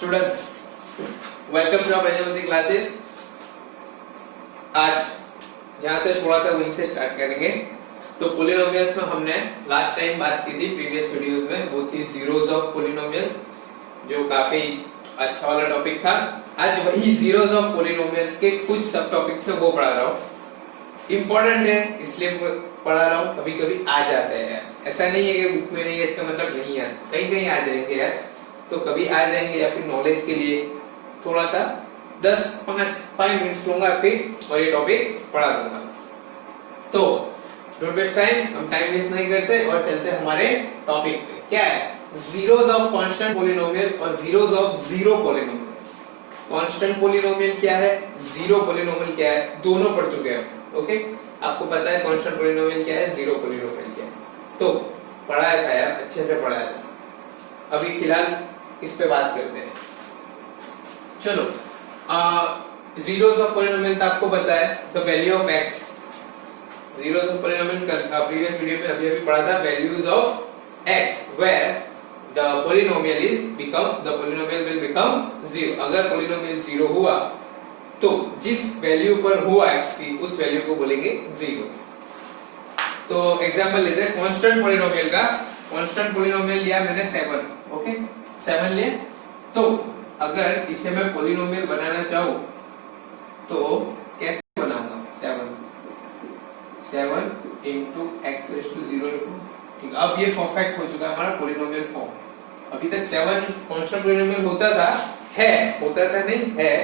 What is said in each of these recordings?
Students, welcome to our elementary classes. आज जहां से छोड़ा था वहीं से स्टार्ट करेंगे। तो पॉलिनोमियल्स में हमने लास्ट टाइम बात की थी प्रीवियस वीडियोस में, वो थी जीरोस ऑफ पॉलिनोमियल, जो काफी अच्छा वाला टॉपिक था। आज वही जीरोस ऑफ पॉलिनोमियल्स के कुछ सब टॉपिक्स है वो पढ़ा रहा हूँ। इंपॉर्टेंट है इसलिए पढ़ा रहा हूँ, कभी कभी आ जाते हैं, ऐसा नहीं है कि बुक में नहीं है इसका मतलब नहीं है, कहीं कहीं आ जाएंगे यार, तो कभी आ जाएंगे या फिर नॉलेज के लिए थोड़ा सा 5 मिनट लूंगा आपके और ये टॉपिक पढ़ा दूंगा। तो डोंट वेस्ट टाइम, हम टाइम वेस्ट नहीं करते और चलते हमारे टॉपिक पे। क्या है? जीरोस ऑफ कांस्टेंट पॉलिनोमियल और zeros of zero polynomial. Constant polynomial क्या है, जीरो पॉलिनोमियल क्या है, दोनों पढ़ चुके हैं। ओके, आपको पता है कांस्टेंट पॉलिनोमियल क्या है, जीरो पॉलिनोमियल क्या है, तो पढ़ाया था यार, अच्छे से पढ़ाया था। अभी फिलहाल इस पे बात करते हैं। चलो, जीरोस ऑफ पॉलिनोमियल तो आपको पता है, the value of x। Zeros of polynomial previous video में अभी पढ़ा था, values of x where the polynomial will become zero. अगर पॉलिनोमियल जीरो हुआ तो जिस वैल्यू पर हुआ x की उस वैल्यू को बोलेंगे जीरोस। तो एग्जांपल लेते हैं कांस्टेंट पॉलिनोमियल का। कांस्टेंट पॉलिनोमियल लिया मैंने 7, ओके 7 लिए। तो अगर इसे मैं पॉलिनोमियल बनाना चाहूं तो कैसे बनाऊंगा? 7 into x raised to 0 लिखूं। ठीक, अब ये परफेक्ट हो चुका है हमारा पॉलिनोमियल फॉर्म। अभी तक 7 कांस्टेंट पॉलिनोमियल होता था नहीं है,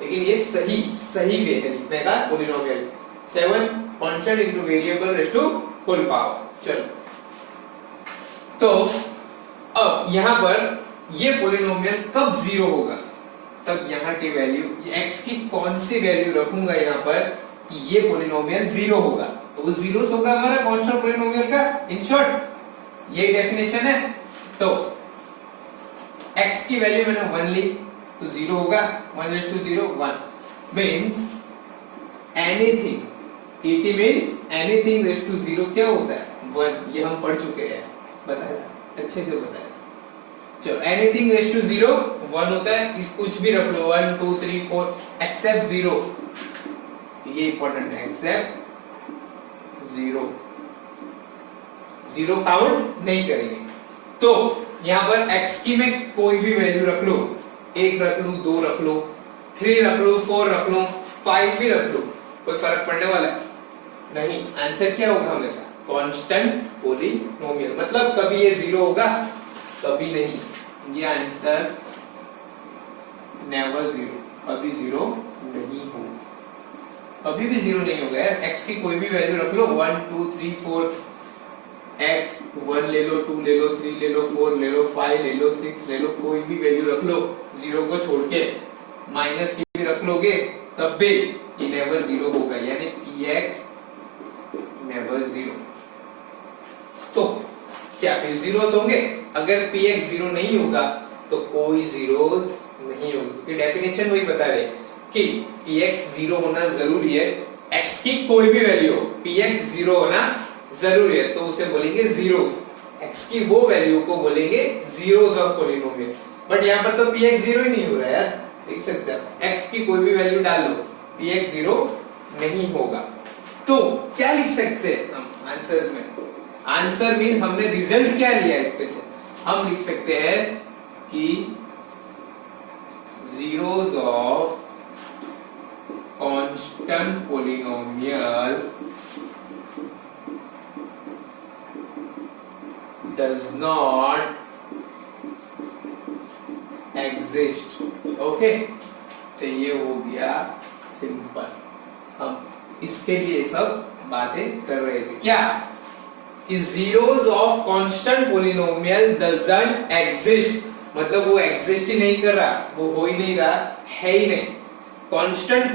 लेकिन ये सही वे है लिखने का polynomial. 7 constant into variable raise to whole power. चलो, तो अब यहां पर ये पॉलिनोमियल कब जीरो होगा? तब यहां की वैल्यू, x की कौन सी वैल्यू रखूंगा यहां पर कि ये पॉलिनोमियल जीरो होगा, तो वो जीरोस होगा हमारा कांस्टेंट पॉलिनोमियल का। इन शॉर्ट ये डेफिनेशन है। तो x की वैल्यू मैंने 1 ली तो जीरो होगा, 1 raised to 0 1 means anything, et means anything raised to 0 क्या होता है? 1। ये हम पढ़ चुके हैं, बताया अच्छे से बताया। चलो, anything raised to 0 1 होता है। इस कुछ भी रख लो, 1 2 3 4 except 0, ये इंपॉर्टेंट है, except 0 काउंट नहीं करेंगे। तो यहाँ पर x की मैं कोई भी वैल्यू रख लो, 1 रख लूं, 2 रख लो, 3 रख लो, 4 रख लो, 5 भी रख लो, कोई फर्क पड़ने वाला है नहीं। आंसर क्या होगा? हमेशा कांस्टेंट पॉलिनोमियल। मतलब कभी ये जीरो होगा कभी नहीं, ये आंसर नेवर जीरो, कभी जीरो नहीं होगा, कभी भी जीरो नहीं होगा यार। x की कोई भी वैल्यू रख लो, 1 2 3 4 x 1 ले लो, 2 ले लो, 3 ले लो, 4 ले लो, 5 ले लो, 6 ले लो, कोई भी वैल्यू रख लो, जीरो को छोड़ के माइनस की भी रख लोगे तब भी ये नेवर जीरो होगा, यानी px नेवर जीरो। तो क्या फिर जीरोस होंगे? अगर px जीरो नहीं होगा तो कोई जीरोस नहीं होंगे। ये डेफिनेशन वही बता रहे कि px जीरो होना जरूरी है, x की कोई भी वैल्यू हो px जीरो होना जरूरी है, तो उसे बोलेंगे जीरोस। x की वो वैल्यू को बोलेंगे जीरोस ऑफ पॉलिनोमियल। बट यहाँ पर तो px जीरो ही नहीं हो रहा है यार, देख सकते हैं x की कोई भी वैल्यू डाल लो, px जीरो नहीं होगा। तो क्या लिख सकते हैं हम आंसर्स में? आंसर मीन हमने रिजल्ट क्या लिया इस पे से, हम लिख सकते हैं कि zeros of constant polynomial does not exist। Okay, तो ये हो गया सिंपल। हम इसके लिए सब बातें कर रहे थे क्या कि zeros of constant polynomial doesn't exist, मतलब वो एग्जिस्ट ही नहीं कर रहा, वो हो ही नहीं रहा, है ही नहीं। कांस्टेंट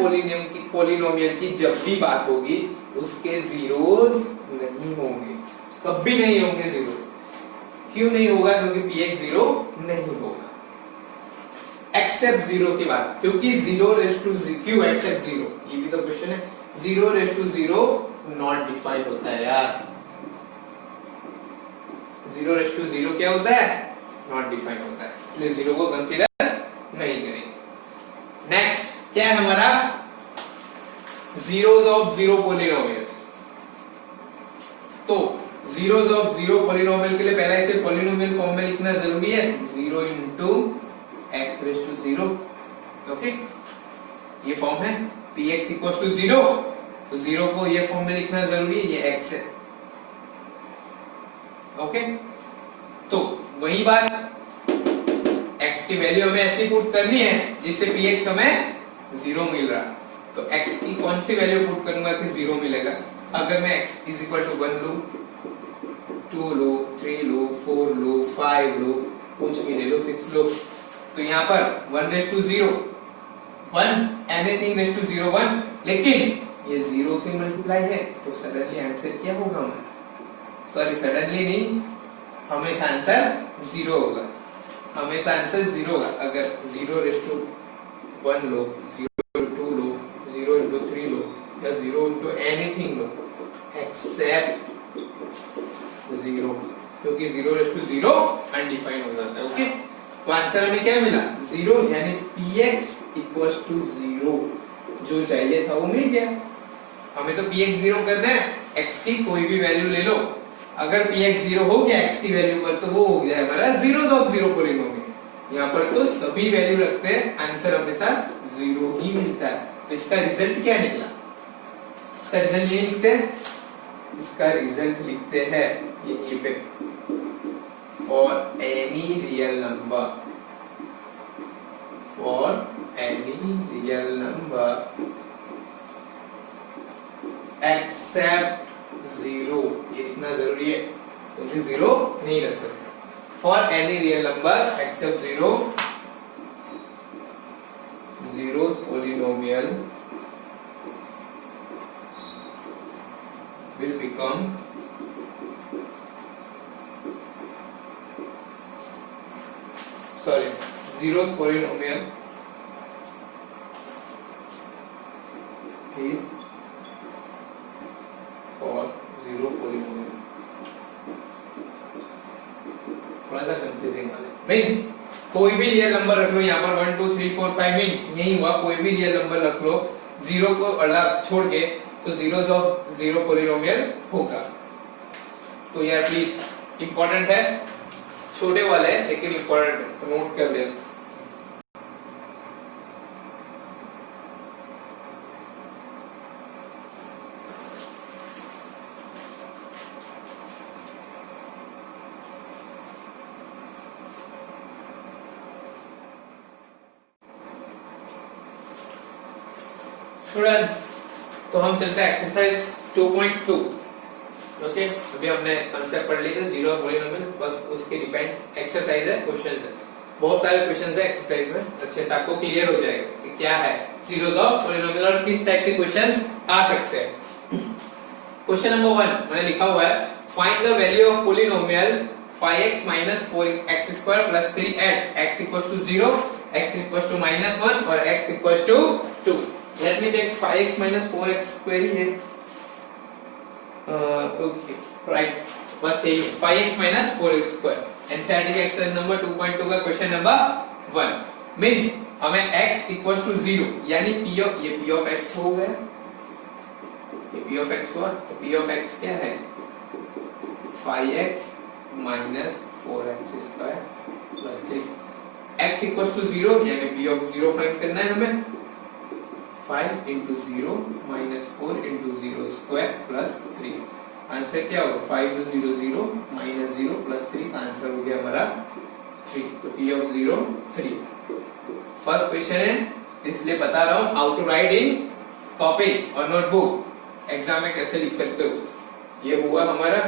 पॉलिनोमियल की जब भी बात होगी उसके जीरोस नहीं होंगे, कभी नहीं होंगे जीरोस। क्यों नहीं होगा? क्योंकि px जीरो नहीं होगा। एक्सेप्ट जीरो की बात, क्योंकि 0 raised to 0, क्यों एक्सेप्ट जीरो, ये भी तो क्वेश्चन है। 0 raised to 0 नॉट डिफाइंड होता है यार। 0 raised to 0 क्या होता है? नॉट डिफाइंड होता है, इसलिए 0 को कंसीडर नहीं करेंगे। नेक्स्ट क्या है हमारा, जीरोस ऑफ जीरो पोलिनोमियल्स। तो जीरोस ऑफ जीरो पोलिनोमियल के लिए पहला इसे पोलिनोमियल फॉर्म में लिखना जरूरी है, 0 into x raised to 0। Okay, ये फॉर्म है px equals to 0, तो 0 को ये फॉर्म में लिखना जरूरी है, ये x है। ओके, तो वही बात x की वैल्यू हमें ऐसी पुट करनी है जिससे px हमें 0 मिल रहा, तो x की कौन सी वैल्यू पुट करूंगा कि 0 मिलेगा। अगर मैं x is equal to 1 लूं, 2 लो, 3 लो, 4 लो, 5 लो, कुछ भी ले लो, 6 लो, तो यहाँ पर 1 raised to 0, 1 anything raised to 0 1, लेकिन ये 0 से मल्टीप्लाई है तो सडनली आंसर क्या होगा हमारा, सॉरी सडनली नहीं, हमेशा आंसर 0 होगा, हमेशा आंसर 0 होगा। अगर 0 raised to 1 low, 0 into 2 low, 0 into 3 लो, या 0 into anything लो except 0, क्योंकि 0 raised to 0 अनडिफाइंड हो जाता है। ओके, तो आंसर हमें क्या मिला, 0, यानी px equals to 0, जो चाहिए था वो मिल गया। हमें तो px 0 करना है, x की कोई भी वैल्यू ले लो, अगर px 0 हो गया x की वैल्यू पर तो वो हो गया हमारा जीरोस ऑफ जीरो पोलिनोमियल। यहाँ पर तो सभी वैल्यू रखते हैं, आंसर हमेशा 0 ही मिलता है। तो इसका रिजल्ट क्या निकला, इसका रिजल्ट ये लिखते हैं, इसका रिजल्ट लिखते हैं ये पे, for any real number, for any real number except 0, ये लिखना जरूरी है क्योंकि 0 नहीं रख सकते। for any real number except 0, zeros polynomial will become zeros polynomial is for zero polynomial। थोड़ा सा कंफ्यूजिंग वाला मींस कोई भी रियल नंबर रख लो, यहाँ पर 1 2 3 4 5 मींस यही हुआ, कोई भी रियल नंबर रख लो, 0 को अलग छोड़ के, तो zeros ऑफ जीरो पोलिनोमियल होगा। तो यार प्लीज इंपॉर्टेंट है, छोटे वाले है लेकिन इंपॉर्टेंट है, तो नोट कर लेना। स्टूडेंट्स, तो हम चलते हैं एक्सरसाइज 2.2। ओके, अभी हमने कांसेप्ट पढ़ लिए थे जीरो पोलिनोमियल, बस उसके डिपेंड्स एक्सरसाइज है, क्वेश्चंस है, बहुत सारे क्वेश्चंस है एक्सरसाइज में, अच्छे से आपको क्लियर हो जाएगा कि क्या है जीरोस ऑफ पोलिनोमियल और किस टाइप के क्वेश्चंस आ सकते हैं। क्वेश्चन नंबर 1 मैंने लिखा हुआ है, find the value of polynomial 5x 4x² + 3 at x = 0, x = -1 और x = 2। Let me check, 5x - 4x² ही है, ओके राइट, बस यही है 5x - 4x²। एनसीईआरटी का एक्सरसाइज नंबर 2.2 का क्वेश्चन नंबर 1 मींस हमें x = 0 यानी p of x हो गया, ये p of x हुआ, तो p of x क्या है, 5x - 4x² + 3। x = 0 यानी p of 0 फाइंड करना है हमें, 5 × 0 - 4 × 0² + 3। आंसर क्या होगा, 5 × 0 0 - 0 + 3 का आंसर हो गया हमारा 3। तो p of 0 3। फर्स्ट क्वेश्चन है इसलिए बता रहा हूं how to write in copy और नोटबुक, एग्जाम में कैसे लिख सकते हो। ये हुआ हमारा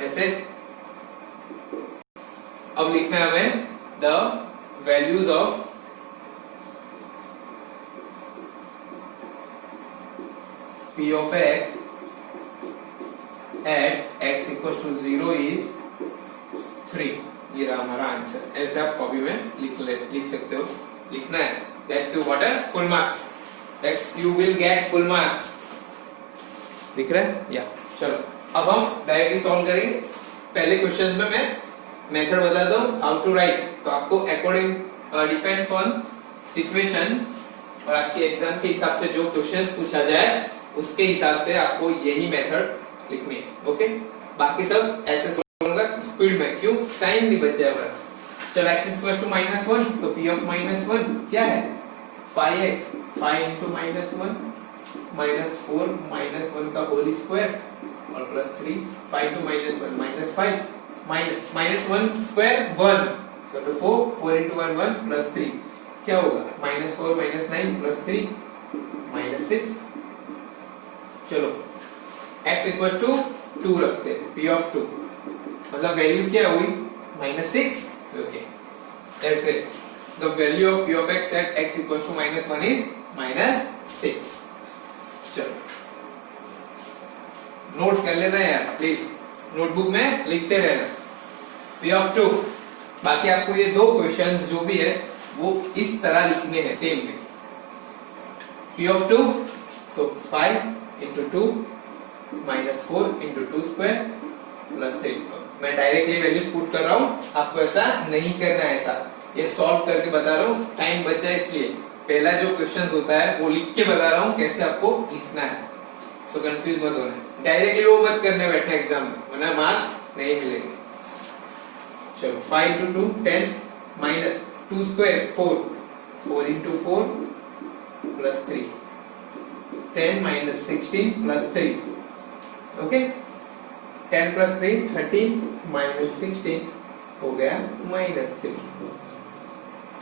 ऐसे, अब लिखना है हमें the values of p of x at x = 0 is 3। ये रहा हमारा आंसर, ऐसे आप कॉपी में लिख सकते हो, लिखना है that's you what full marks, that's you will get full marks. दिख रहा है या, चलो अब हम डायरेक्टली सॉल्व करेंगे। पहले क्वेश्चन में मैं मेथड बता दो हाउ टू राइट, तो आपको अकॉर्डिंग डिपेंड्स ऑन सिचुएशन और आपके एग्जाम के हिसाब से जो क्वेश्चंस पूछा जाए उसके हिसाब से आपको यही मेथड लिखनी है। ओके, बाकी सब ऐसे सोलूंगा स्पीड में, क्यों टाइम नहीं बच जाएगा। चलो x इक्वल टू -1, तो p ऑफ -1 क्या है 5x, 5 into -1 -4 -1 का होल स्क्वायर और +3, 5 to -1 -5 -1 स्क्वायर 1, तो 4 into 1 1 +3 क्या होगा -4 -9 +3 -6। चलो x इक्वल टू 2 रखते हैं, p ऑफ 2 मतलब वैल्यू क्या हुई -6। ओके, ऐसे the value of p of x at x equals to -1 is -6। चलो नोट कर लेना यार प्लीज, नोटबुक में लिखते रहना p of 2। बाकी आपको ये दो क्वेश्चंस जो भी है वो इस तरह लिखने हैं सेम में। p of 2 तो 5 into 2 -4 into 2 square +3। मैं डायरेक्टली वैल्यूज पुट कर रहा हूँ, आपको ऐसा नहीं करना है, ऐसा ये सॉल्व करके बता रहा हूँ, टाइम बचा है इसलिए। पहला जो क्वेश्चंस होता है वो लिख के बता रहा हूँ कैसे आपको लिखना है, सो कंफ्यूज मत होना, डायरेक्टली वो मत करने बैठना एग्जाम में वरना मार्क्स नहीं मिलेंगे। चलो 5 to 2 10 minus 2 square 4 4 into 4 plus 3 10 minus 16 plus 3। Okay, 10 plus 3 13 minus 16 हो गया -3।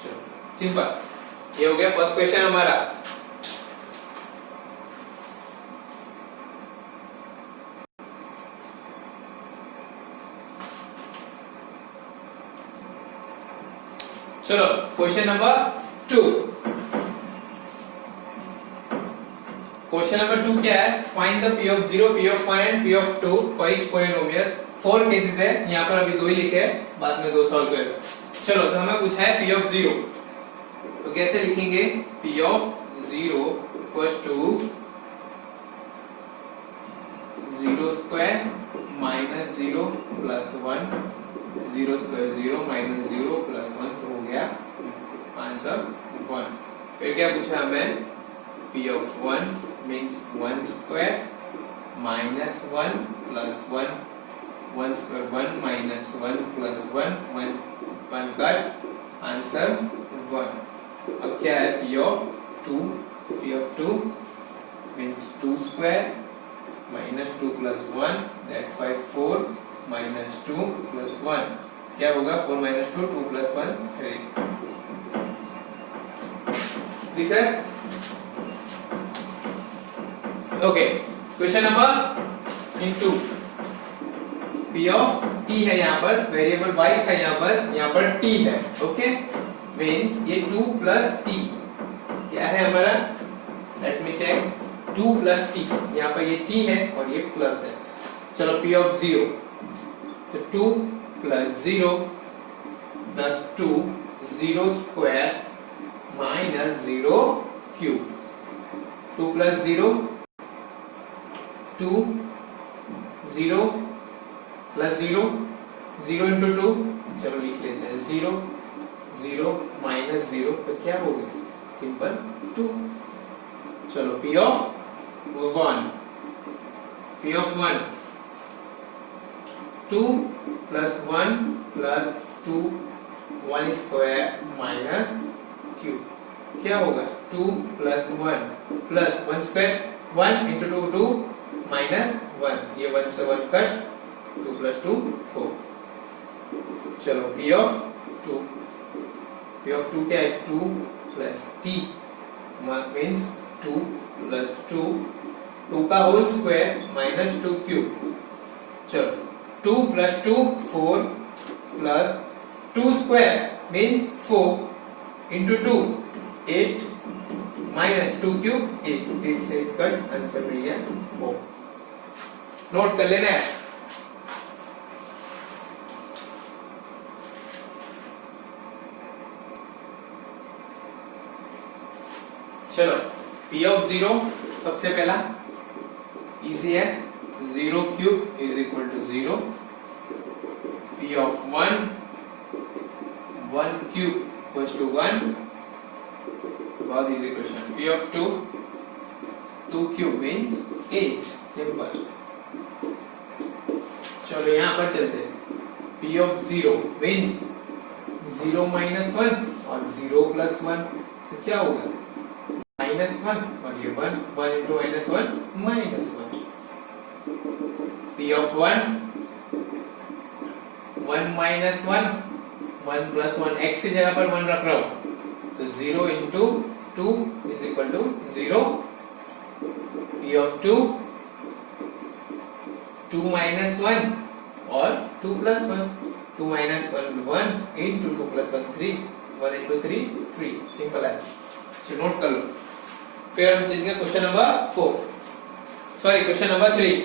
चलो सिंपल, ये हो गया फर्स्ट क्वेश्चन हमारा। चलो क्वेश्चन नंबर 2। क्वेश्चन नंबर 2 क्या है, find the p of 0, p of 1 and p of 2 for each polynomial। 4 cases है, यहाँ पर अभी 2 ही लिखे हैं, बाद में 2 सॉल्व करेंगे। चलो तो हमें पूछा है p of 0, तो कैसे लिखेंगे p of 0 equals to 0 square minus 0 plus 1 0 square 0 minus 0 plus 1, तो हो गया आंसर 1। फिर क्या पूछा हमें, p of 1 means 1 square minus 1 plus 1 1 square 1 minus 1 plus 1 1 cut, answer 1। अब क्या है p of 2, p of 2 means 2 square minus 2 plus 1, that's why 4 minus 2 plus 1 क्या होगा 4 minus 2 2 plus 1 3। ठीक है, okay. Question number into p of t है, यहाँ पर वेरिएबल y था, यहाँ पर t है। ओके, मींस ये 2 plus t क्या है हमारा, let me check, 2 plus t, यहाँ पर ये t है और ये प्लस है। चलो p of 0, तो 2 plus 0 plus 2 0 square minus 0 cube, 2 plus 0 2 0 plus 0 0 into 2, चलो लिख लेते हैं 0 0 minus 0, तो क्या हो गया सिंपल 2। चलो p of 1, p of 1 2 plus 1 plus 2 1 square minus cube क्या होगा 2 plus 1 plus 1 square 1 into 2 2 minus 1, ये 1 से 1 कट, 2 plus 2 4। चलो p of 2 क्या है 2 plus t means 2 plus 2 2 का होल स्क्वायर minus 2 क्यूब। चलो 2 plus 2 4 plus 2 square means 4 into 2 8 minus 2 cube 8 से 8 कट, आंसर मिल गया 4। नोट कर लेना है। चलो p of 0 सबसे पहला इजी है, 0 cube is equal to 0, P of 1 cube equals to 1. बहुत easy question. P of 2 cube means 8. Simple. चलो यहाँ पर चलते हैं. P of 0 means 0 minus 1 और 0 plus 1 तो क्या होगा? minus 1 और ये 1 into minus 1 minus 1. P of 1 minus 1 1 plus 1 x की जगह पर 1 रख रहा हूँ तो 0 into 2 is equal to 0. P of 2 minus 1 और 2 plus 1 2 minus 1 1 into 2 plus 1 3 1 into 3 3 simple है. चलो नोट कर लो. फिर हम चलेंगे question number 4 sorry question number 3.